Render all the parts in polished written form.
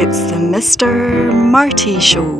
It's the Mr. Marty Show.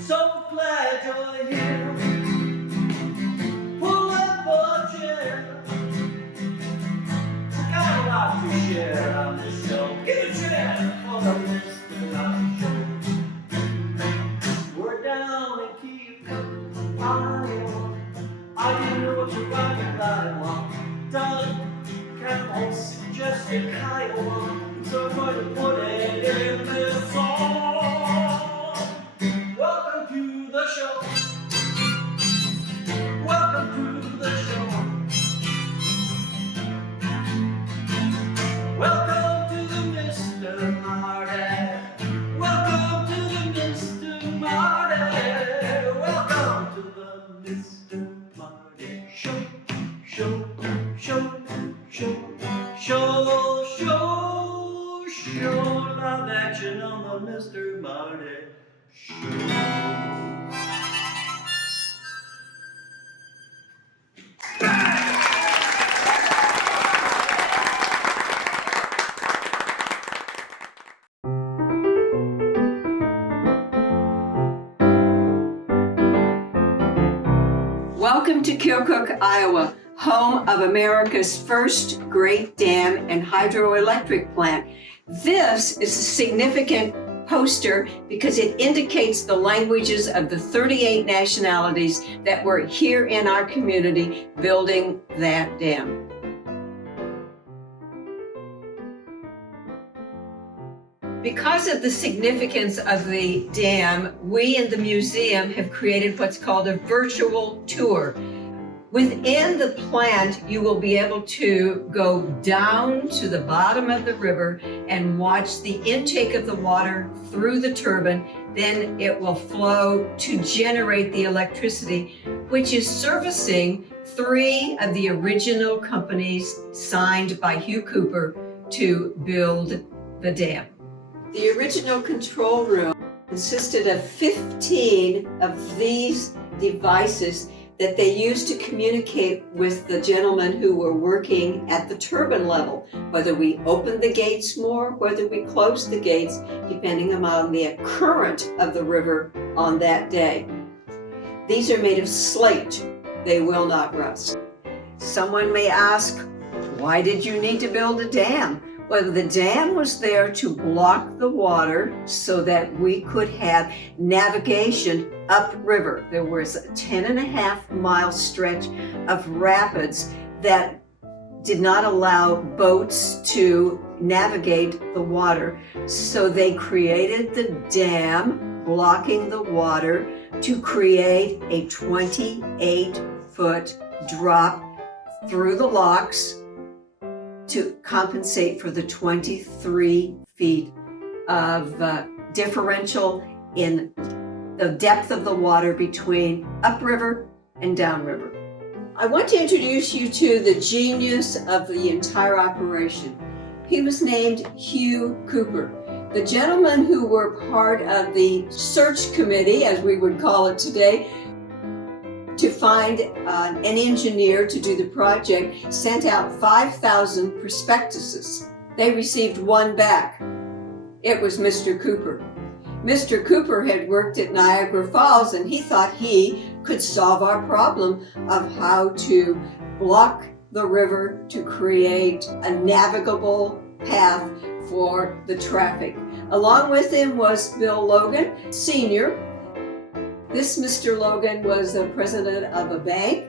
So glad you're here. Pull up a chair. Got a lot to share on this show. Give a chair for the Mr. Marty Show. We're down in KEOKUK, Iowa. I didn't know what you're rocking Iowa. Doug Campbell suggested Kiowa. So I'm going to put it in this song. Welcome to the show. Welcome to the show. Welcome to the Mr. Marty. Welcome to the Mr. Marty. Welcome to the Mr. Marty Show. Show, show, show, show, show, show. Love action on the Mr. Marty Show. Welcome to KEOKUK, Iowa, home of America's first great dam and hydroelectric plant. This is a significant poster because it indicates the languages of the 38 nationalities that were here in our community building that dam. Because of the significance of the dam, we in the museum have created what's called a virtual tour. Within the plant, you will be able to go down to the bottom of the river and watch the intake of the water through the turbine. Then it will flow to generate the electricity, which is servicing 3 of the original companies signed by Hugh Cooper to build the dam. The original control room consisted of 15 of these devices that they used to communicate with the gentlemen who were working at the turbine level, whether we opened the gates more, whether we closed the gates, depending on the current of the river on that day. These are made of slate. They will not rust. Someone may ask, why did you need to build a dam? Well, the dam was there to block the water so that we could have navigation upriver. There was a 10.5-mile stretch of rapids that did not allow boats to navigate the water. So they created the dam blocking the water to create a 28-foot drop through the locks to compensate for the 23 feet of differential in the depth of the water between upriver and downriver. I want to introduce you to the genius of the entire operation. He was named Hugh Cooper. The gentlemen who were part of the search committee, as we would call it today, to find an engineer to do the project, sent out 5,000 prospectuses. They received 1 back. It was Mr. Cooper. Mr. Cooper had worked at Niagara Falls, and he thought he could solve our problem of how to block the river to create a navigable path for the traffic. Along with him was Bill Logan, Sr. This Mr. Logan was the president of a bank,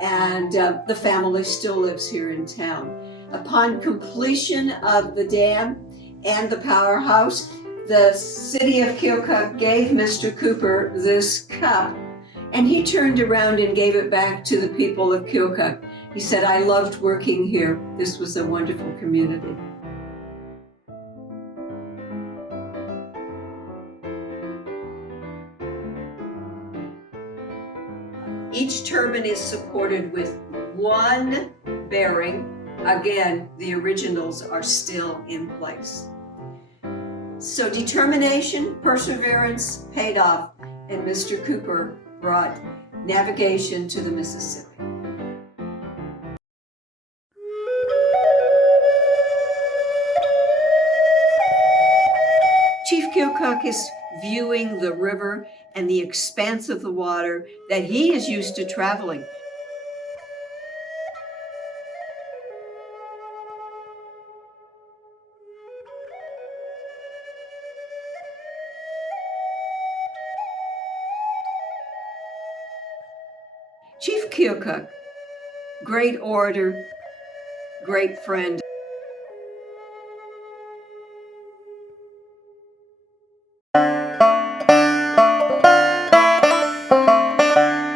and the family still lives here in town. Upon completion of the dam and the powerhouse, the city of KEOKUK gave Mr. Cooper this cup, and he turned around and gave it back to the people of KEOKUK. He said, "I loved working here. This was a wonderful community." Each turbine is supported with one bearing. Again, the originals are still in place. So determination, perseverance paid off, and Mr. Cooper brought navigation to the Mississippi. Chief KEOKUK is viewing the river and the expanse of the water that he is used to traveling. Chief KEOKUK, great orator, great friend.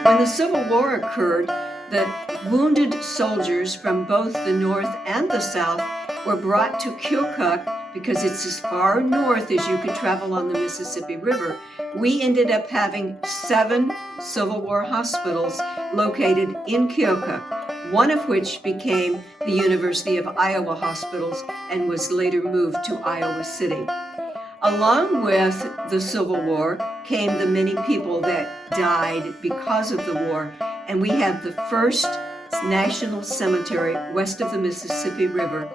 When the Civil War occurred, the wounded soldiers from both the North and the South were brought to KEOKUK because it's as far north as you could travel on the Mississippi River. We ended up having 7 Civil War hospitals located in KEOKUK, one of which became the University of Iowa Hospitals and was later moved to Iowa City. Along with the Civil War came the many people that died because of the war, and we have the first national cemetery west of the Mississippi River.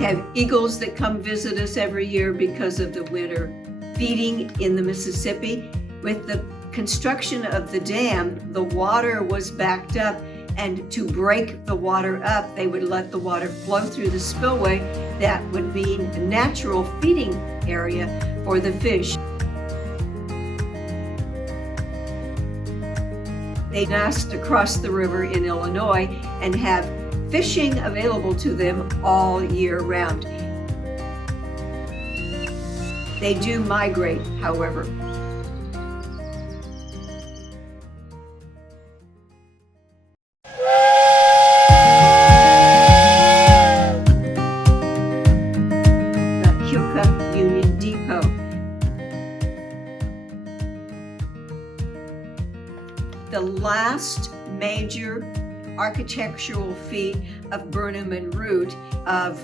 Have eagles that come visit us every year because of the winter feeding in the Mississippi. With the construction of the dam, the water was backed up, and to break the water up, they would let the water flow through the spillway. That would mean a natural feeding area for the fish. They nest across the river in Illinois and have fishing available to them all year round. They do migrate, however. The KEOKUK Union Depot. The last major architectural feat of Burnham and Root of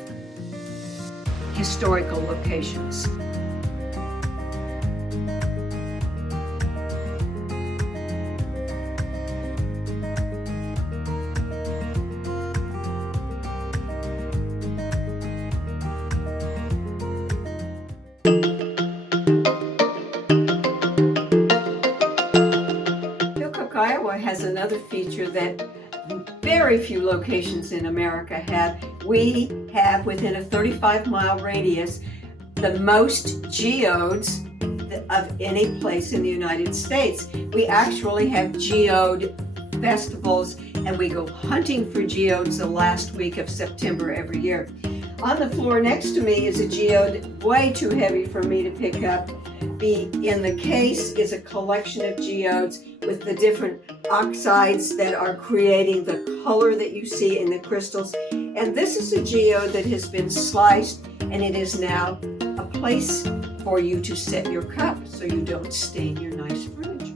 historical locations. KEOKUK, Iowa has another feature that very few locations in America have. We have, within a 35-mile radius, the most geodes of any place in the United States. We actually have geode festivals, and we go hunting for geodes the last week of September every year. On the floor next to me is a geode way too heavy for me to pick up. In the case is a collection of geodes with the different oxides that are creating the color that you see in the crystals. And this is a geode that has been sliced, and it is now a place for you to set your cup so you don't stain your nice furniture.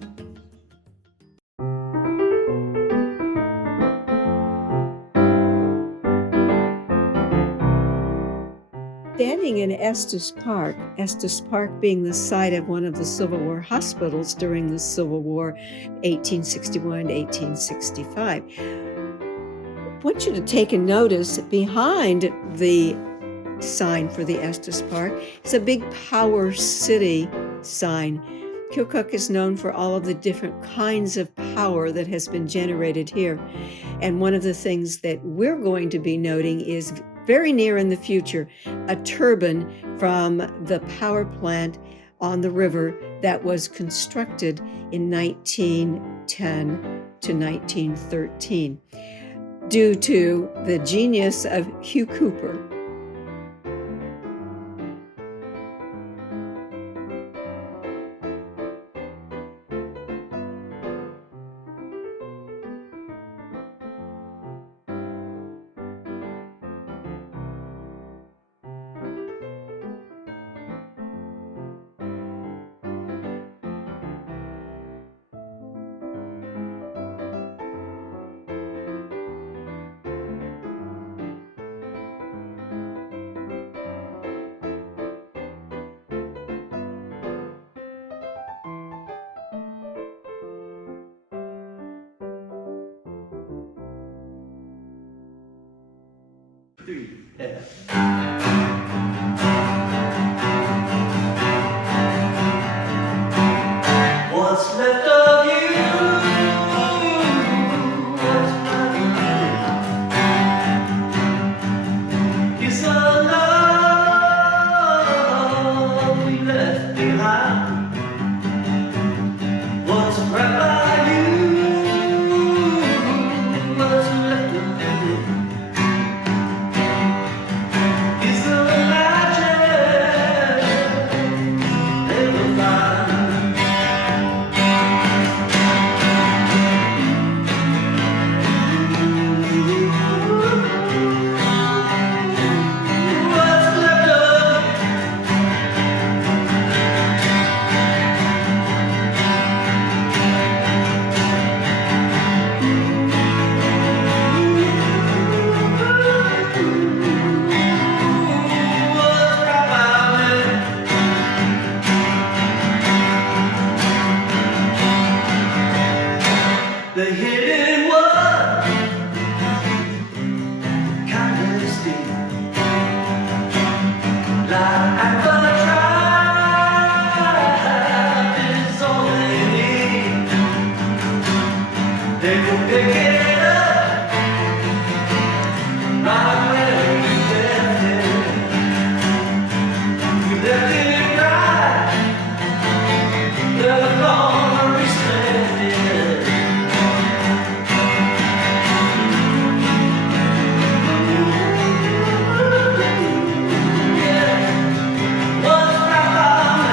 in Estes Park, Estes Park being the site of one of the Civil War hospitals during the Civil War, 1861 to 1865. I want you to take a notice behind the sign for the Estes Park. It's a big Power City sign. KEOKUK is known for all of the different kinds of power that has been generated here. And one of the things that we're going to be noting is very near in the future, a turbine from the power plant on the river that was constructed in 1910 to 1913 due to the genius of Hugh Cooper. What's left of you? What's left of you? It's a love we left behind. What's right by you? What's left of you? It's the magic never find. What's left of what's right by me? The hidden one, kind of steep, like at the tribe is all they need. They will pick it up, right where we left it. We left it right, they're gonna respect it. What's right by me?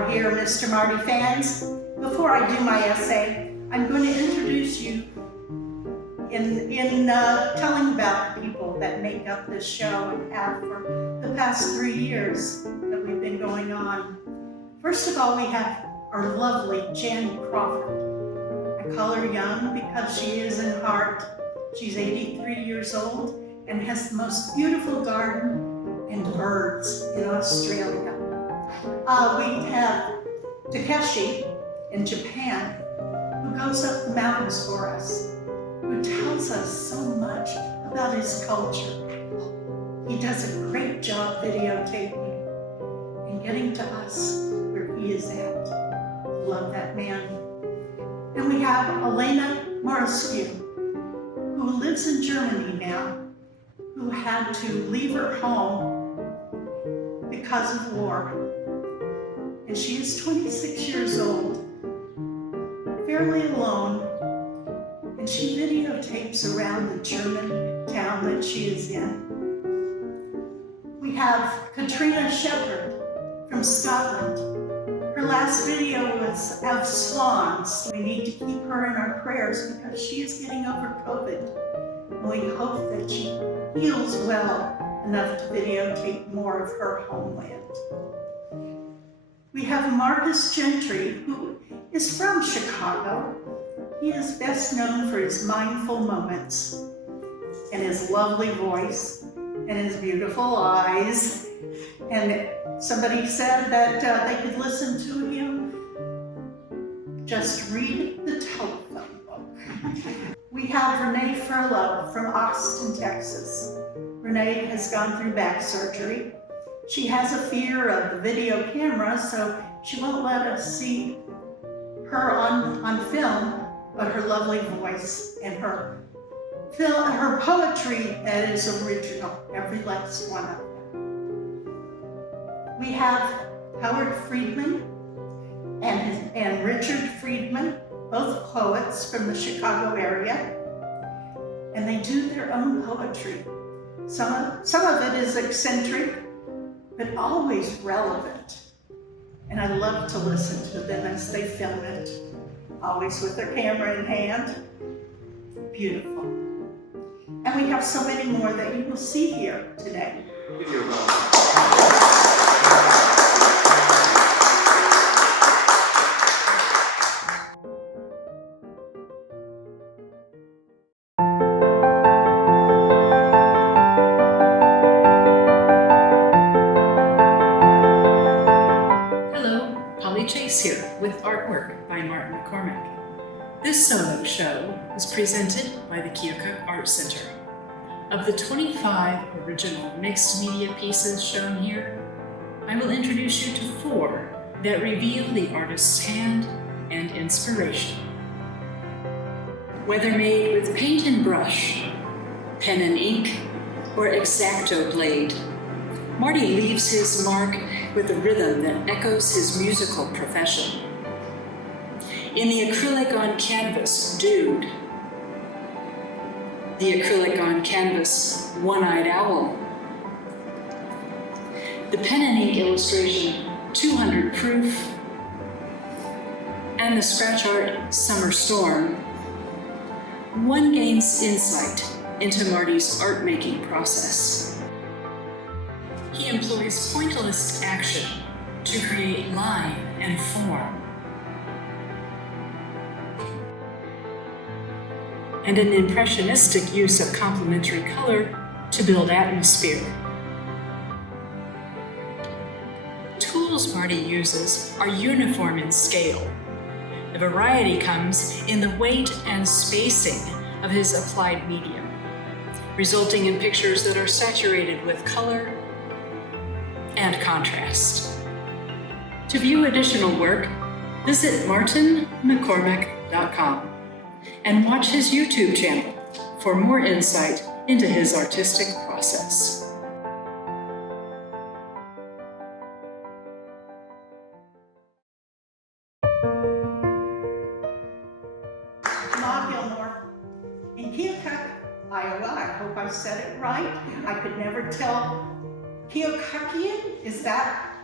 we're here, Mr. Marty fans. Before I do my essay, I'm going to introduce you in telling about the people that make up this show and have for the past 3 years that we've been going on. First of all, we have our lovely Jan Crawford. I call her young because she is in heart. She's 83 years old and has the most beautiful garden and birds in Australia. We have Takeshi in Japan, who goes up the mountains for us, who tells us so much about his culture. He does a great job videotaping and getting to us where he is at. Love that man. And we have Elena Morescu, who lives in Germany now, who had to leave her home because of war. And she is 26 years old, fairly alone, and she videotapes around the German town that she is in. We have Katrina Shepherd from Scotland. Her last video was of swans. We need to keep her in our prayers because she is getting over COVID. And we hope that she heals well enough to videotape more of her homeland. We have Marcus Gentry, who is from Chicago. He is best known for his mindful moments and his lovely voice and his beautiful eyes. And somebody said that they could listen to him just read the telephone book. We have Renee Furlow from Austin, Texas. Renee has gone through back surgery. She has a fear of the video camera, so she won't let us see her on film, but her lovely voice and her poetry that is original, every last one of them. We have Howard Friedman and Richard Friedman, both poets from the Chicago area, and they do their own poetry. Some of it is eccentric, but always relevant. And I love to listen to them as they film it, always with their camera in hand. Beautiful. And we have so many more that you will see here today. Here with artwork by Marty McCormack. This solo show is presented by the KEOKUK Art Center. Of the 25 original mixed media pieces shown here, I will introduce you to 4 that reveal the artist's hand and inspiration. Whether made with paint and brush, pen and ink, or X-Acto blade, Marty leaves his mark with a rhythm that echoes his musical profession. In the acrylic on canvas, Dude, the acrylic on canvas, One-Eyed Owl, the pen and ink illustration, 200 Proof, and the scratch art, Summer Storm, one gains insight into Marty's art-making process. He employs pointillist action to create line and form, and an impressionistic use of complementary color to build atmosphere. Tools Marty uses are uniform in scale. The variety comes in the weight and spacing of his applied medium, resulting in pictures that are saturated with color and contrast. To view additional work, visit martinmccormack.com and watch his YouTube channel for more insight into his artistic process. In KEOKUK, Iowa, I hope I said it right. I could never tell. KEOKUKian, is that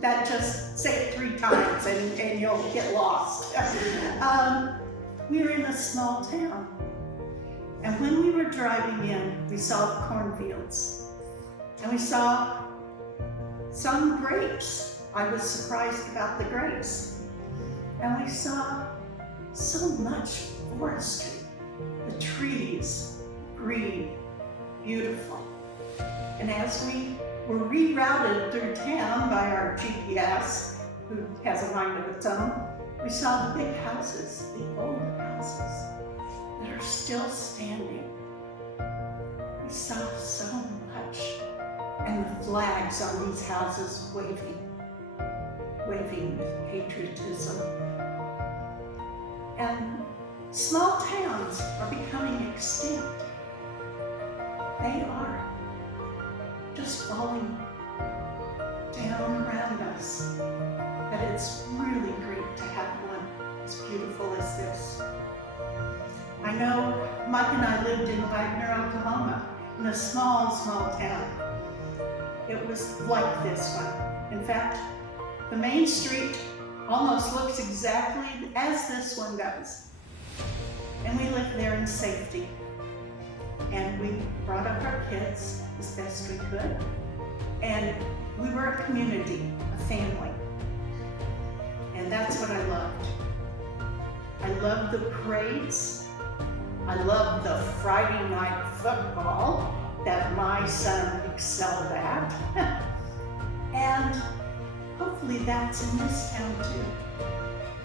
that just say it 3 times and you'll get lost. We were in a small town. And when we were driving in, we saw the cornfields. And we saw some grapes. I was surprised about the grapes. And we saw so much forestry. The trees, green, beautiful. And as we were rerouted through town by our GPS, who has a mind of its own, we saw the big houses, the old houses that are still standing. We saw so much. And the flags on these houses waving with patriotism. And small towns are becoming extinct. They are just falling down around us. But it's really great to have one as beautiful as this. I know Mike and I lived in Wagner, Oklahoma, in a small town. It was like this one. In fact, the main street almost looks exactly as this one does. And we lived there in safety. And we brought up our kids as best we could. And we were a community, a family. And that's what I loved. I loved the parades. I loved the Friday night football that my son excelled at. And hopefully that's in this town too.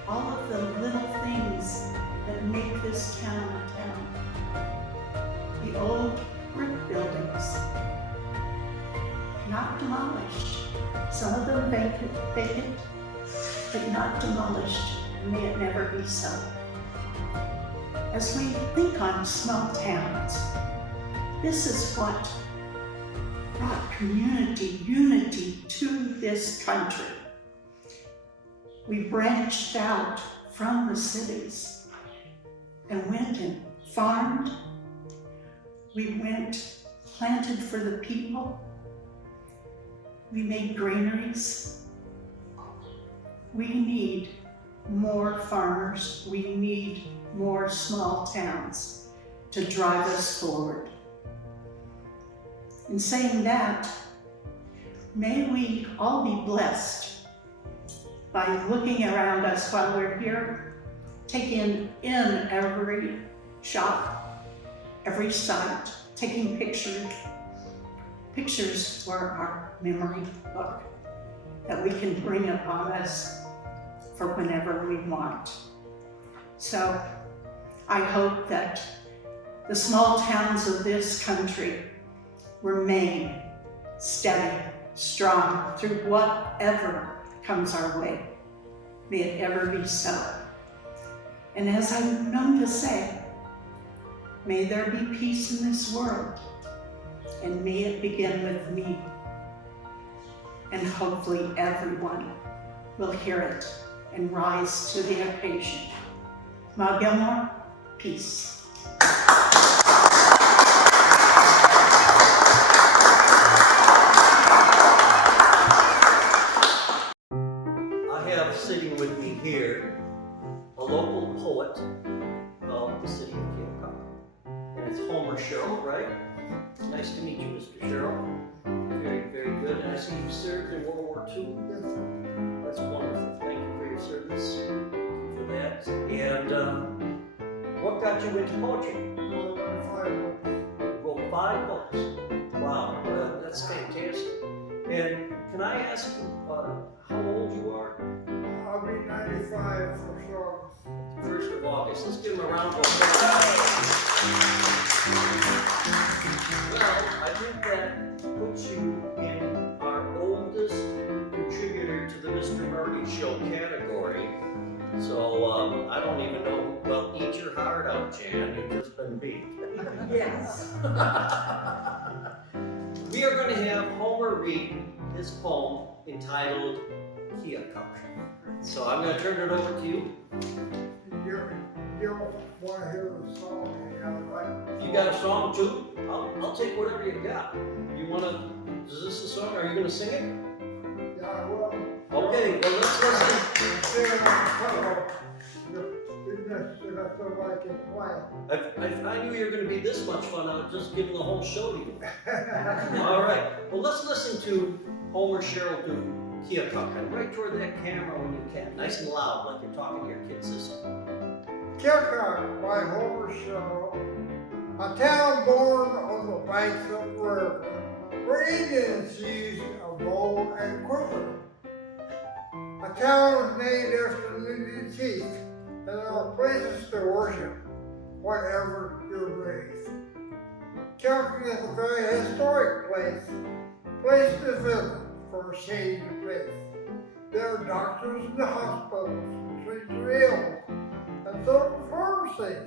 All of the little things that make this town a town. The old brick buildings, not demolished. Some of them vacant, but not demolished. May it never be so. As we think on small towns, this is what brought community unity to this country. We branched out from the cities and went and farmed. We went, planted for the people. We made granaries. We need more farmers. We need more small towns to drive us forward. In saying that, may we all be blessed by looking around us while we're here, taking in every shop, every site, taking pictures for our memory book that we can bring upon us for whenever we want. So I hope that the small towns of this country remain steady, strong through whatever comes our way. May it ever be so. And as I'm known to say, may there be peace in this world, and may it begin with me. And hopefully everyone will hear it and rise to the occasion. Ma Gilmore, peace. Sitting with me here, a local poet of the city of KEOKUK. And it's Homer Show, right? Nice to meet you, Mr. Sherrill. Very, very good. And I see you served in World War II. That's wonderful. Thank you for your service. Thank you for that. And what got you into poetry? Wrote 5 books. Wow, that's fantastic. And can I ask you how old you are? I'll be 95 for sure. 1st of August. Let's give him a round of applause. Well, I think that puts you in our oldest contributor to the Mr. Marty Show category. So I don't even know. Well, eat your heart out, Jan. You've just been beat. Yes. We are going to have Homer read his poem entitled KEOKUK. So I'm going to turn it over to you. You want to hear the song? You got a song too? I'll take whatever you got. You want to? Is this a song? Are you going to sing it? Yeah, I will. Okay, well, let's listen. If I knew you were going to be this much fun, I would just give the whole show to you. All right, well, let's listen to Homer Cheryl do KEOKUK. And right toward that camera when you can. Nice and loud, like you're talking to your kid sister. KEOKUK by Homer Show, a town born on the banks of the river, where Indians used a bow and quiver. A town named after an Indian chief, and there are places to worship, whatever your belief. KEOKUK is a very historic place to visit for a shady place. There are doctors in the hospitals, treat your ills, and social pharmacies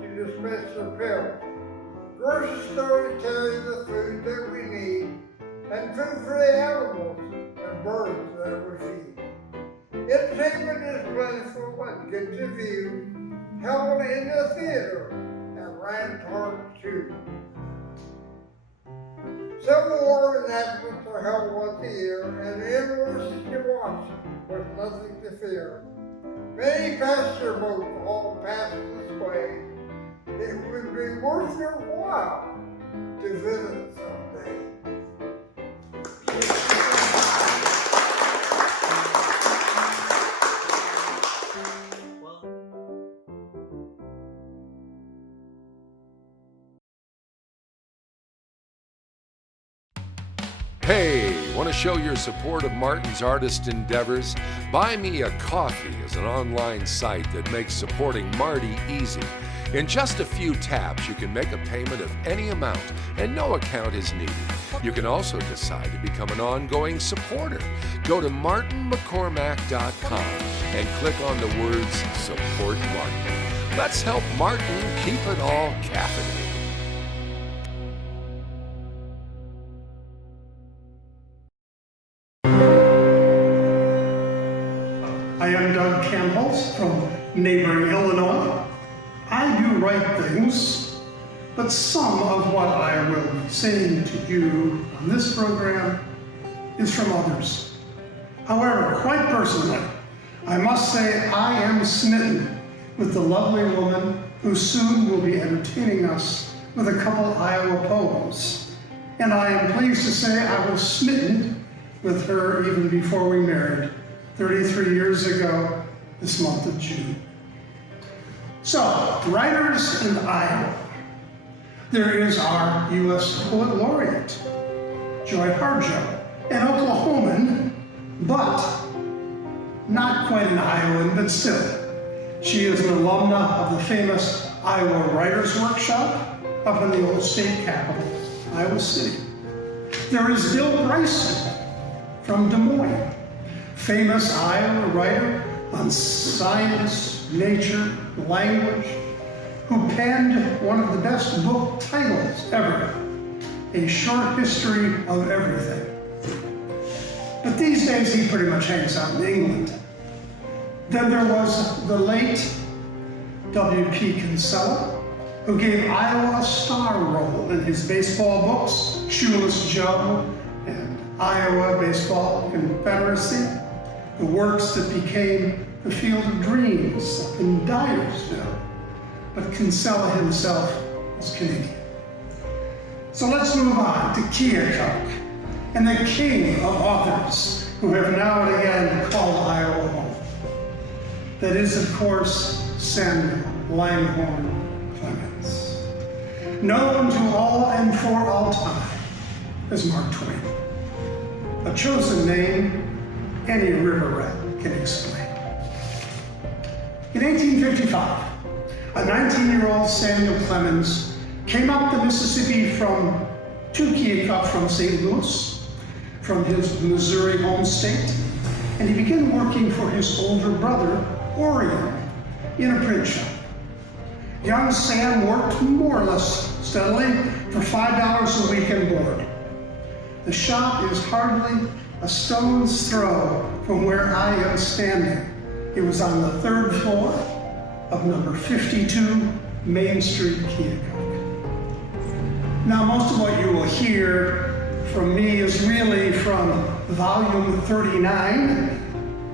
to dispense your pills. Grocery stores carry the food that we need, and food for the animals and birds that we feed. Entertainment is plentiful and good to view, held in the theater at Rampart 2. Civil War enactments are held once a year, and the university can watch with nothing to fear. Many passenger boats all pass this way. It would be worth your while to visit someday. Hey, want to show your support of Martin's artist endeavors? Buy Me a Coffee is an online site that makes supporting Marty easy. In just a few taps, you can make a payment of any amount, and no account is needed. You can also decide to become an ongoing supporter. Go to martinmccormack.com and click on the words Support Martin. Let's help Martin keep it all caffeinated. I am Doug Campbell from neighboring Illinois. I do write things, but some of what I will be saying to you on this program is from others. However, quite personally, I must say I am smitten with the lovely woman who soon will be entertaining us with a couple Iowa poems. And I am pleased to say I was smitten with her even before we married, 33 years ago this month of June. So, writers in Iowa. There is our U.S. Poet Laureate, Joy Harjo, an Oklahoman, but not quite an Iowan, but still. She is an alumna of the famous Iowa Writers Workshop up in the old state capital, Iowa City. There is Bill Bryson from Des Moines, famous Iowa writer on science, nature, language, who penned one of the best book titles ever, A Short History of Everything. But these days he pretty much hangs out in England. Then there was the late W.P. Kinsella, who gave Iowa a star role in his baseball books, Shoeless Joe and Iowa Baseball Confederacy, the works that became the Field of Dreams up in Dyersville. But Kinsella himself was Canadian. So let's move on to KEOKUK and the king of authors who have now and again called Iowa home. That is, of course, Samuel Langhorne Clemens, known to all and for all time as Mark Twain, a chosen name any river rat can explain. In 1855, a 19-year-old Samuel Clemens came up the Mississippi to KEOKUK from St. Louis, from his Missouri home state, and he began working for his older brother, Orion, in a print shop. Young Sam worked more or less steadily for $5 a week and board. The shop is hardly a stone's throw from where I am standing. It was on the 3rd floor of number 52 Main Street, KEOKUK. Now, most of what you will hear from me is really from volume 39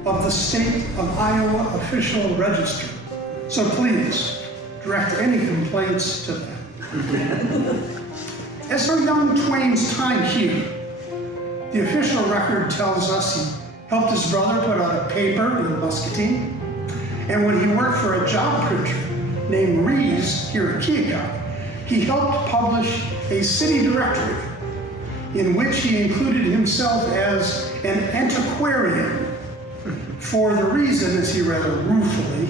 of the State of Iowa Official Register. So please, direct any complaints to them. As for young Twain's time here, the official record tells us he helped his brother put out a paper in Muscatine, and when he worked for a job printer named Rees here at KEOKUK, he helped publish a city directory in which he included himself as an antiquarian for the reason, as he rather ruefully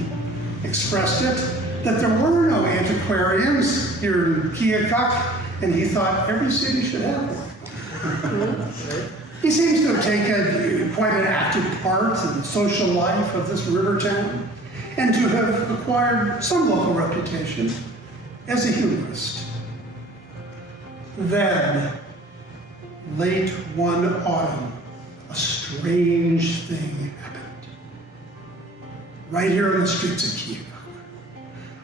expressed it, that there were no antiquarians here in KEOKUK, and he thought every city should have one. He seems to have taken quite an active part in the social life of this river town, and to have acquired some local reputation as a humorist. Then, late one autumn, a strange thing happened. Right here in the streets of KEOKUK.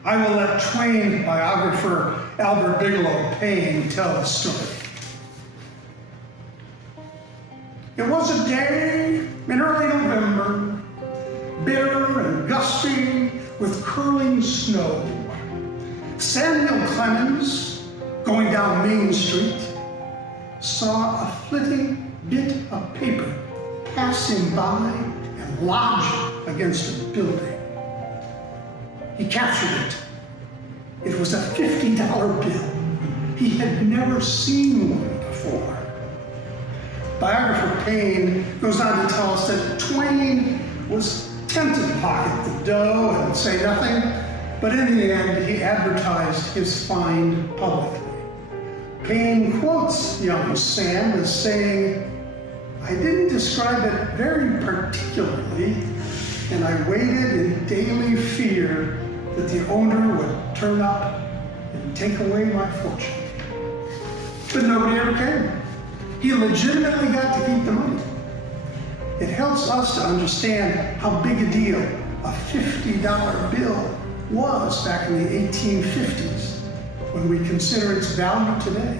I will let Twain biographer Albert Bigelow Payne tell the story. It was a day in early November, bitter and gusty with curling snow. Samuel Clemens, going down Main Street, saw a flitting bit of paper pass him by and lodge against a building. He captured it. It was a $50 bill. He had never seen one before. Biographer Payne goes on to tell us that Twain was tempted to pocket the dough and say nothing, but in the end, he advertised his find publicly. Payne quotes young Sam as saying, "I didn't describe it very particularly, and I waited in daily fear that the owner would turn up and take away my fortune." But nobody ever came. He legitimately got to keep the money. It helps us to understand how big a deal a $50 bill was back in the 1850s when we consider its value today,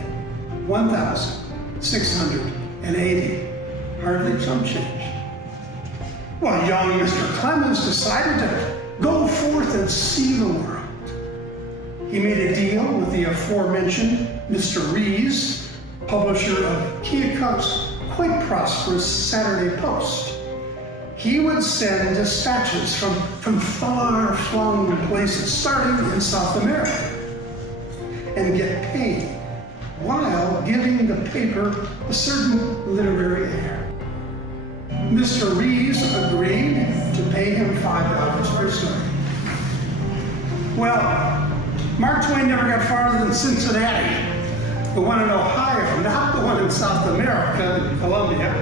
$1,680, hardly some change. Well, young Mr. Clemens decided to go forth and see the world. He made a deal with the aforementioned Mr. Rees, publisher of KEOKUK's quite prosperous Saturday Post. He would send dispatches from far-flung places, starting in South America, and get paid while giving the paper a certain literary air. Mr. Rees agreed to pay him $5 per story. Well, Mark Twain never got farther than Cincinnati, the one in Ohio, not the one in South America, in Colombia.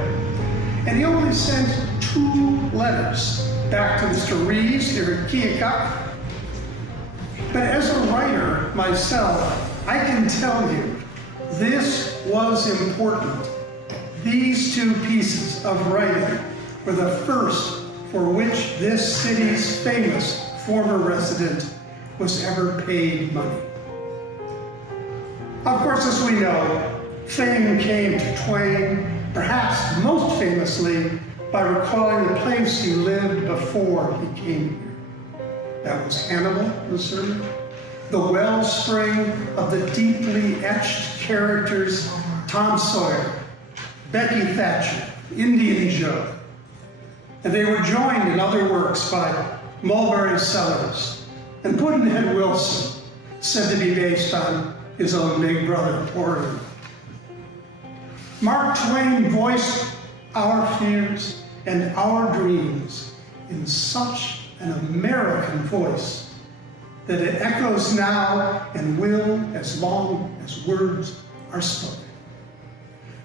And he only sent 2 letters back to Mr. Rees here at KEOKUK. But as a writer myself, I can tell you, this was important. These 2 pieces of writing were the first for which this city's famous former resident was ever paid money. Of course, as we know, fame came to Twain, perhaps most famously by recalling the place he lived before he came here. That was Hannibal, Missouri, the wellspring of the deeply etched characters Tom Sawyer, Becky Thatcher, Indian Joe. And they were joined in other works by Mulberry Sellers and Pudd'nhead Wilson, said to be based on his own big brother, Orion. Mark Twain voiced our fears and our dreams in such an American voice that it echoes now and will as long as words are spoken.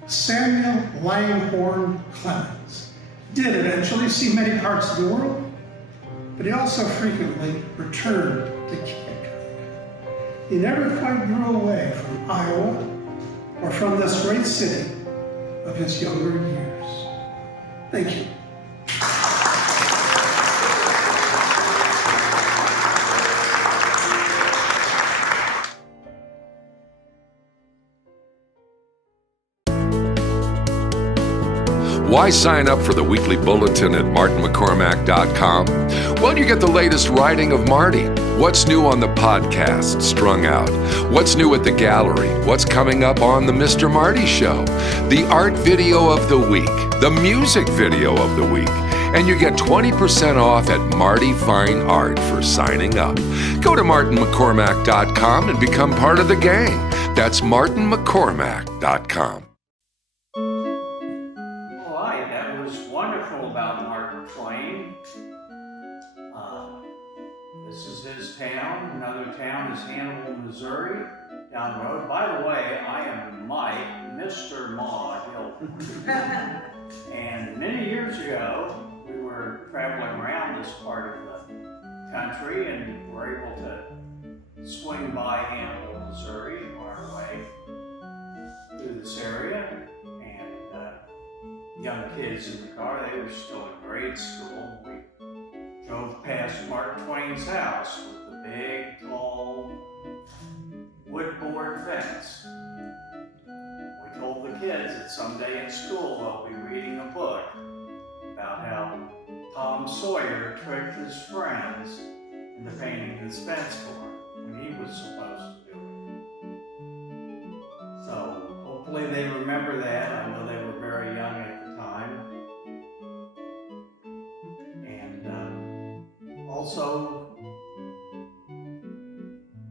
Samuel Langhorne Clemens did eventually see many parts of the world, but he also frequently returned to KEOKUK. He never quite grew away from Iowa or from this great city of his younger years. Thank you. Why sign up for the weekly bulletin at martinmccormack.com? Well, you get the latest writing of Marty. What's new on the podcast, Strung Out? What's new at the gallery? What's coming up on the Mr. Marty Show? The art video of the week, the music video of the week. And you get 20% off at Marty Fine Art for signing up. Go to martinmccormack.com and become part of the gang. That's martinmccormack.com. All right, that was wonderful about Mark Twain. This is his town. Another town is Hannibal, Missouri, down the road. By the way, I am Mike, Mr. Ma Hilton. And many years ago, we were traveling around this part of the country and were able to swing by Hannibal, Missouri on our way through this area. And young kids in the car, they were still in grade school. We drove past Mark Twain's house with the big, tall, wood board fence. We told the kids that someday in school they'll be reading a book about how Tom Sawyer tricked his friends into painting this fence for him when he was supposed to do it. So hopefully they remember that. I know they were very young at the time. And also,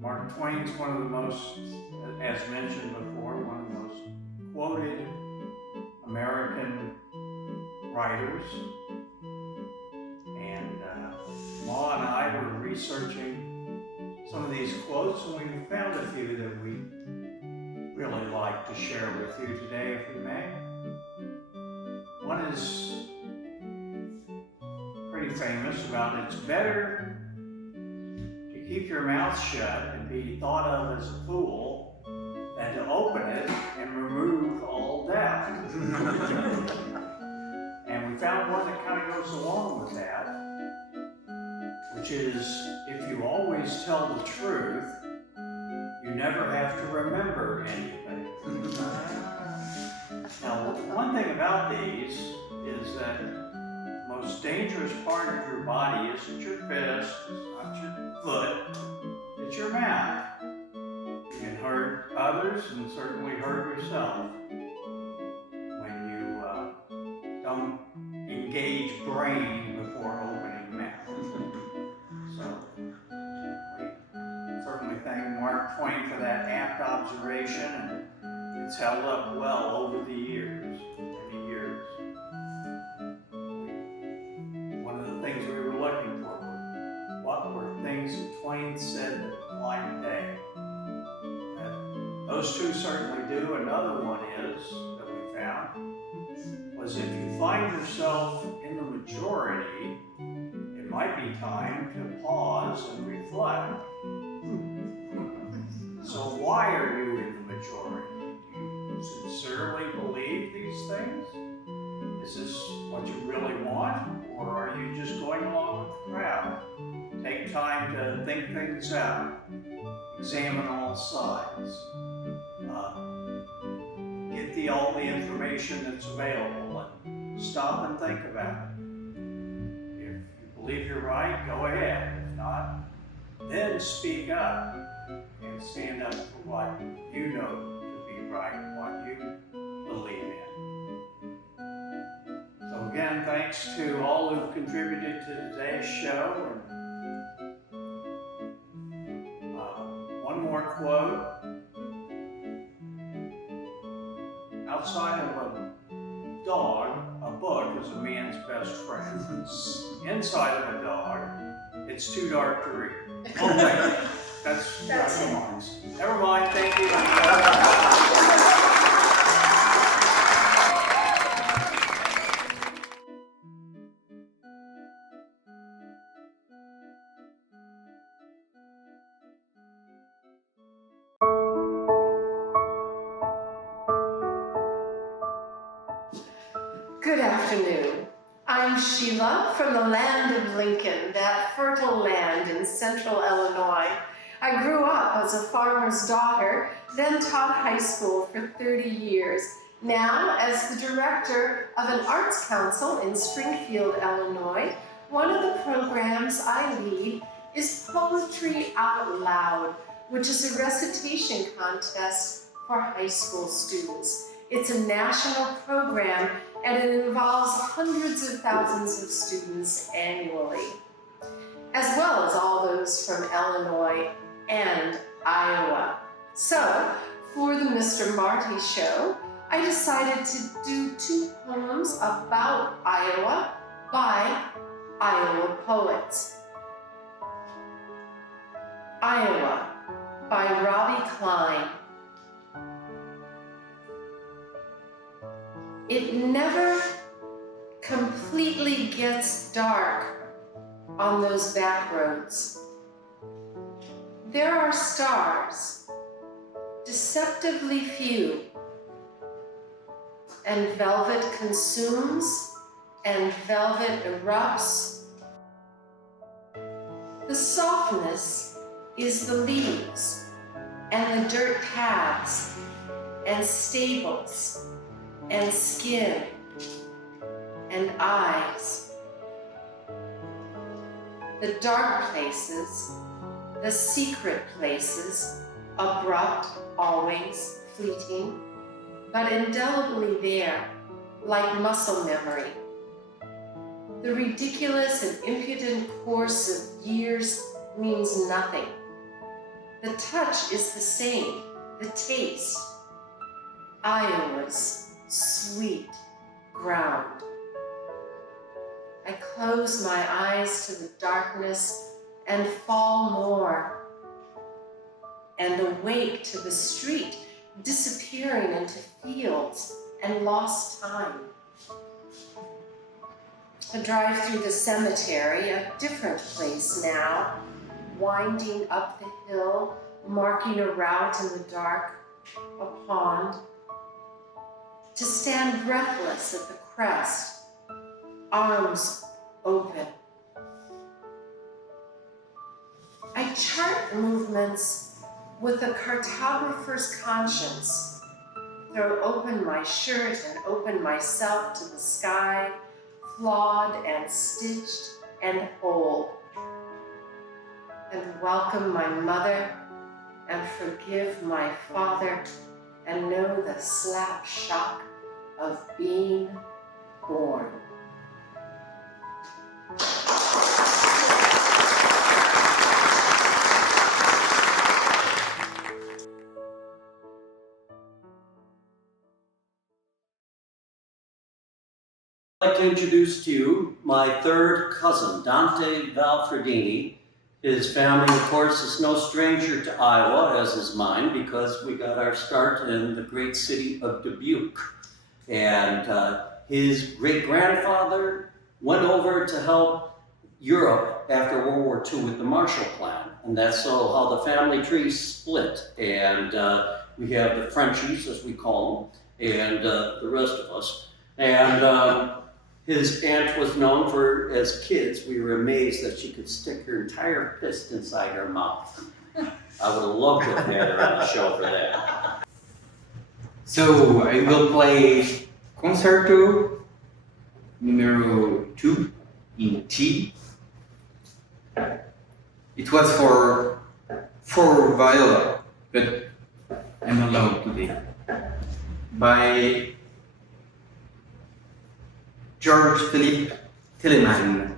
Mark Twain's one of the most, as mentioned before, one of the most quoted American writers. And Ma and I were researching some of these quotes, and we found a few that we really like to share with you today, if we may. One is pretty famous about it's better to keep your mouth shut and be thought of as a fool than to open it and remove all doubt. And we found one that kind of goes along with that, which is, if you always tell the truth, you never have to remember anything. Now, one thing about these is that the most dangerous part of your body isn't your fist, it's not your foot, it's your mouth. You can hurt others and certainly hurt yourself when you don't engage brain before opening mouth. So, we certainly thank Mark Twain for that apt observation, and it's held up well over the years, many years. One of the things we were looking for, what were things that Twain said that apply today? Those two certainly do. Another one is, that we found, was if you find yourself in the majority, it might be time to pause and reflect. So why are you in the majority? Do you sincerely believe these things? Is this what you really want? Or are you just going along with the crowd? Take time to think things out. Examine all sides. Get all the information that's available and stop and think about it. If you believe you're right, go ahead. If not, then speak up and stand up for what you know to be right, what you believe in. So again, thanks to all who've contributed to today's show. And one more quote. Outside of a dog, a book is a man's best friend. Inside of a dog, it's too dark to read. Oh wait, that's Dr. Martin's. Never mind, thank you. Good afternoon. I'm Sheila from the land of Lincoln, that fertile land in central Illinois. I grew up as a farmer's daughter, then taught high school for 30 years, Now, as the director of an arts council in Springfield, Illinois, one of the programs I lead is Poetry Out Loud, which is a recitation contest for high school students. It's a national program and it involves hundreds of thousands of students annually, as well as all those from Illinois and Iowa. So, for the Mr. Marty Show, I decided to do 2 poems about Iowa by Iowa poets. Iowa by Robbie Klein. It never completely gets dark on those back roads. There are stars, deceptively few, and velvet consumes and velvet erupts. The softness is the leaves and the dirt paths and stables and skin and eyes. The dark places, the secret places, abrupt, always, fleeting, but indelibly there, like muscle memory. The ridiculous and impudent course of years means nothing. The touch is the same, the taste. Iowa's sweet ground. I close my eyes to the darkness and fall more, and awake to the street, disappearing into fields and lost time. I drive through the cemetery, a different place now, winding up the hill, marking a route in the dark, a pond, to stand breathless at the crest, arms open. I chart movements with a cartographer's conscience, throw open my shirt and open myself to the sky, flawed and stitched and whole, and welcome my mother and forgive my father and know the slap shock of being born. I'd like to introduce to you my third cousin, Dante Valfredini. His family, of course, is no stranger to Iowa, as is mine, because we got our start in the great city of Dubuque. And his great-grandfather went over to help Europe after World War II with the Marshall Plan. And that's how the family tree split. And we have the Frenchies, as we call them, and the rest of us. And his aunt was known for, as kids, we were amazed that she could stick her entire fist inside her mouth. I would have loved to have had her on the show for that. So I will play Concerto numero 2 in G. It was for viola, but I'm alone today. By George Philippe Telemann.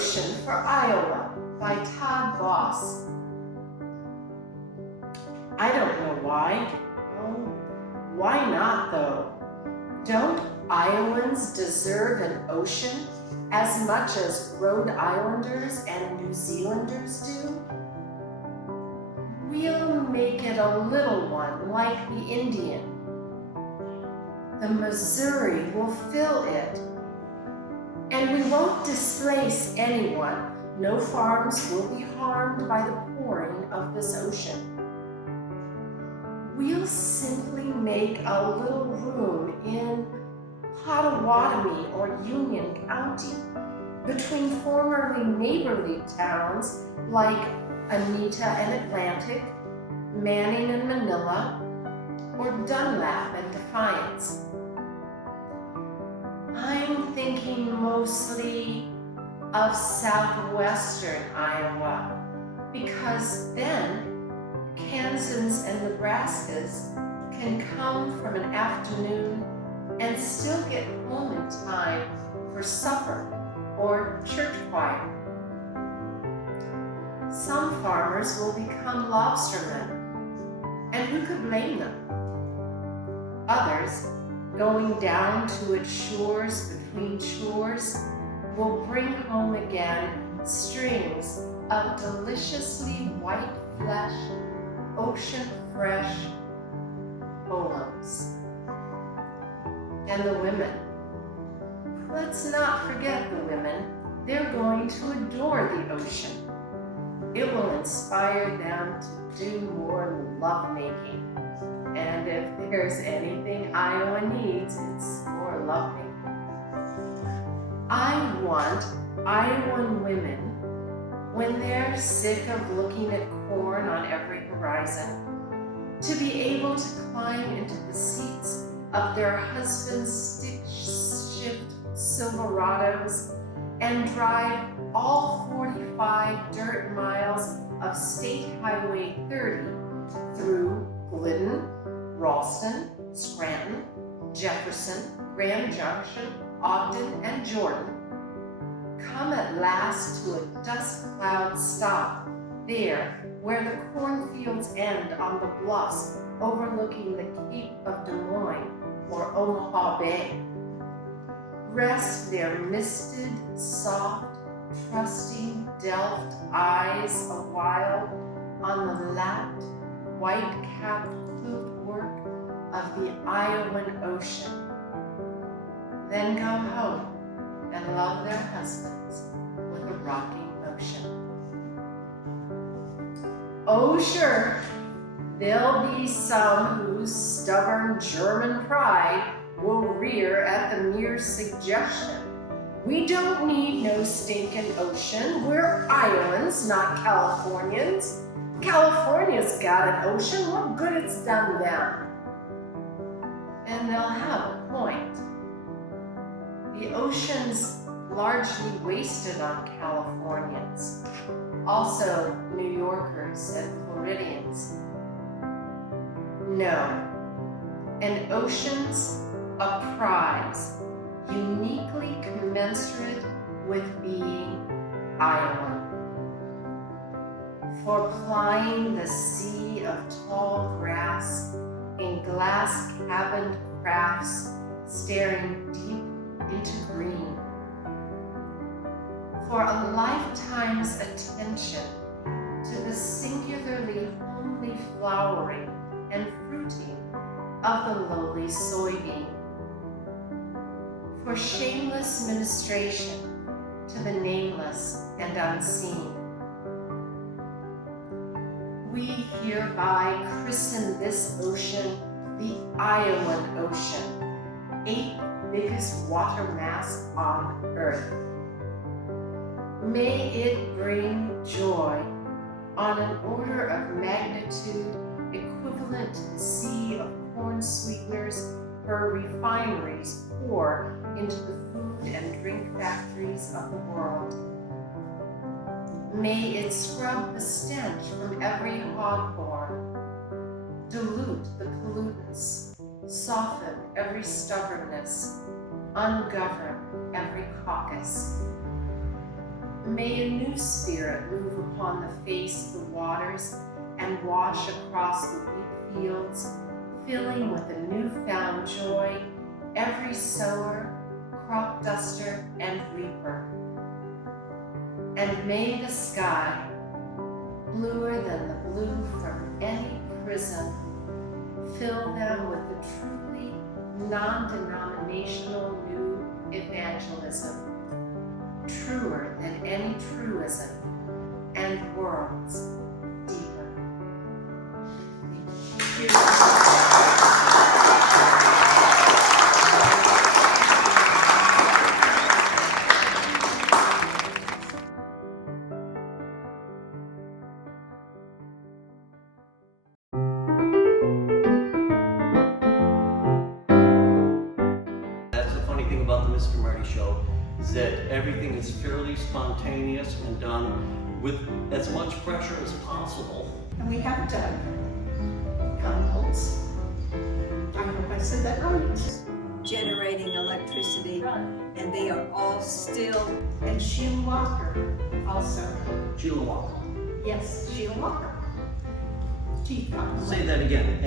Ocean for Iowa by Todd Boss. I don't know why. Oh, why not though? Don't Iowans deserve an ocean as much as Rhode Islanders and New Zealanders do? We'll make it a little one like the Indian. The Missouri will fill it. And we won't displace anyone. No farms will be harmed by the pouring of this ocean. We'll simply make a little room in Potawatomi or Union County between formerly neighborly towns like Anita and Atlantic, Manning and Manila, or Dunlap and Defiance. I'm thinking mostly of southwestern Iowa, because then Kansans and Nebraskas can come from an afternoon and still get home in time for supper or church choir. Some farmers will become lobstermen, and who could blame them? Others, going down to its shores between chores, will bring home again strings of deliciously white flesh, ocean fresh poems. And the women. Let's not forget the women. They're going to adore the ocean. It will inspire them to do more lovemaking. And if there's anything Iowa needs, it's more lovemaking. I want Iowan women, when they're sick of looking at corn on every horizon, to be able to climb into the seats of their husbands' stick-shift Silverados and drive all 45 dirt miles of State Highway 30 through Glidden, Ralston, Scranton, Jefferson, Grand Junction, Ogden, and Jordan, come at last to a dust cloud stop there where the cornfields end on the bluffs overlooking the Cape of Des Moines or Omaha Bay. Rest their misted, soft, trusting Delft eyes a while on the lapped, white-capped flute work of the Iowan ocean. Then go home and love their husbands with a rocking motion. Oh sure, there'll be some whose stubborn German pride will rear at the mere suggestion. We don't need no stinking ocean. We're Iowans, not Californians. California's got an ocean. What good it's done them? And they'll have a point. The ocean's largely wasted on Californians, also New Yorkers and Floridians. No, an ocean's a prize uniquely commensurate with being Iowan. For plying the sea of tall grass in glass-cabined crafts staring deep into green. For a lifetime's attention to the singularly homely flowering and fruiting of the lowly soybean. For shameless ministration to the nameless and unseen. We hereby christen this ocean the Iowan Ocean, 8th biggest water mass on Earth. May it bring joy on an order of magnitude equivalent to the sea of corn sweeteners her refineries pour into the food and drink factories of the world. May it scrub the stench from every hog horn, dilute the pollutants, soften every stubbornness, ungovern every caucus. May a new spirit move upon the face of the waters and wash across the wheat fields, filling with a newfound joy every sower, crop duster, and reaper. And may the sky, bluer than the blue from any prism, fill them with the truly non-denominational new evangelism, truer than any truism, and worlds deeper. Thank you. Mr. Marty Show is that everything is fairly spontaneous and done with as much pressure as possible. And we have Doug Campbell's. I hope I said that right. Generating electricity, and they are all still. And Sheila Walker also. Sheila Walker. Yes, Sheila Walker. Teeth company. Say that again.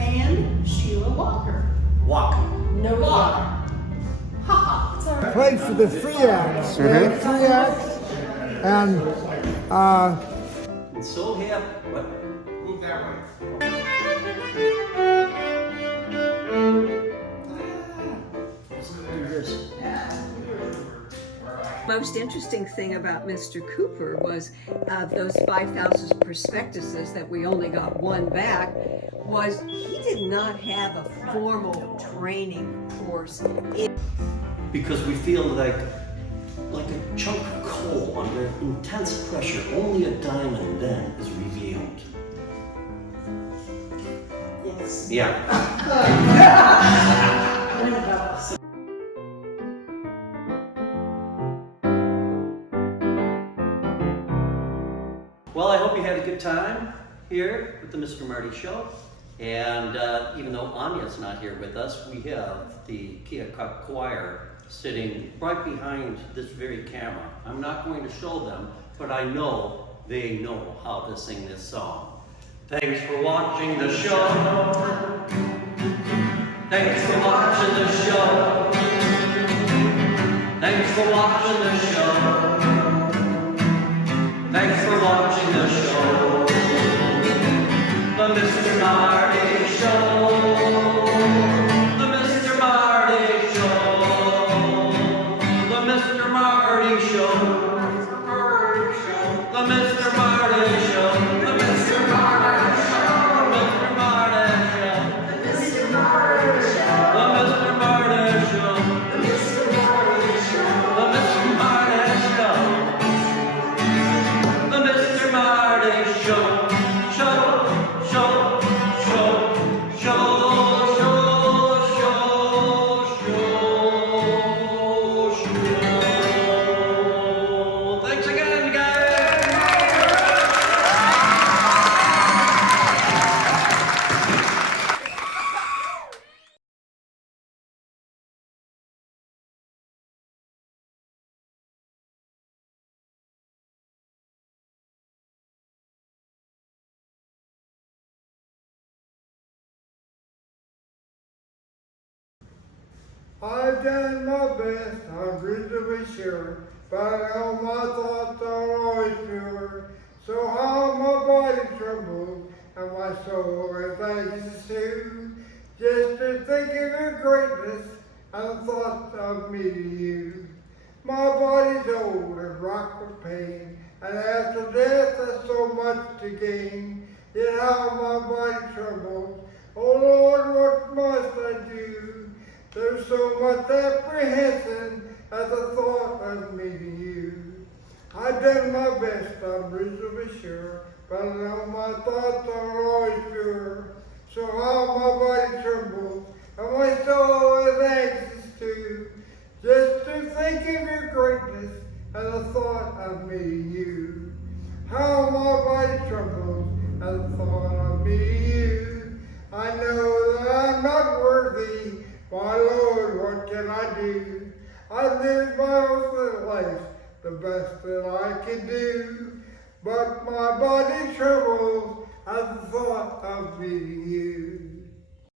And Sheila Walker. Walker. No Walker. Ha ha. Played for the Free Acts, right? Free Acts, and And so happy. What? Move that way. Most interesting thing about Mr. Cooper was those 5,000 prospectuses that we only got one back, was he did not have a formal training course. Because we feel like a chunk of coal under intense pressure. Only a diamond then is revealed. Yes. Yeah. Well, I hope you had a good time here with the Mr. Marty Show. And even though Anya's not here with us, we have the KEOKUK choir sitting right behind this very camera. I'm not going to show them, but I know they know how to sing this song. Thanks for watching the show. Thanks for watching the show. Thanks for watching the show. Thanks for watching the show. The Mr. Marty Show. The Mr. Marty Show. The Mr. Marty Show. The Mr. Marty Show. The Mr. Marty Show. The Mr. Marty Show. The Mr. Marty Show. The Mr. Marty Show. The Mr. Marty Show. The Mr. Marty Show. The Mr. Marty Show. Thanks again, guys. I've done my best, I'm reasonably sure, but all my thoughts are always pure. So how my body trembles and my soul is anxious too, just to think of your greatness and the thought of meeting you. My body's old and rocked with pain, and after death there's so much to gain. Yet how my body trembles, oh Lord, what must I do? There's so much apprehension at the thought of meeting you. I've done my best, I'm reasonably sure, but I know my thoughts are always pure. So how my body trembles, and my soul is anxious too, just to think of your greatness and the thought of meeting you. How my body trembles at the thought of meeting you. I know that I'm not worthy. My Lord, what can I do? I've lived my earthly life the best that I can do. But my body trembles at the thought of meeting you.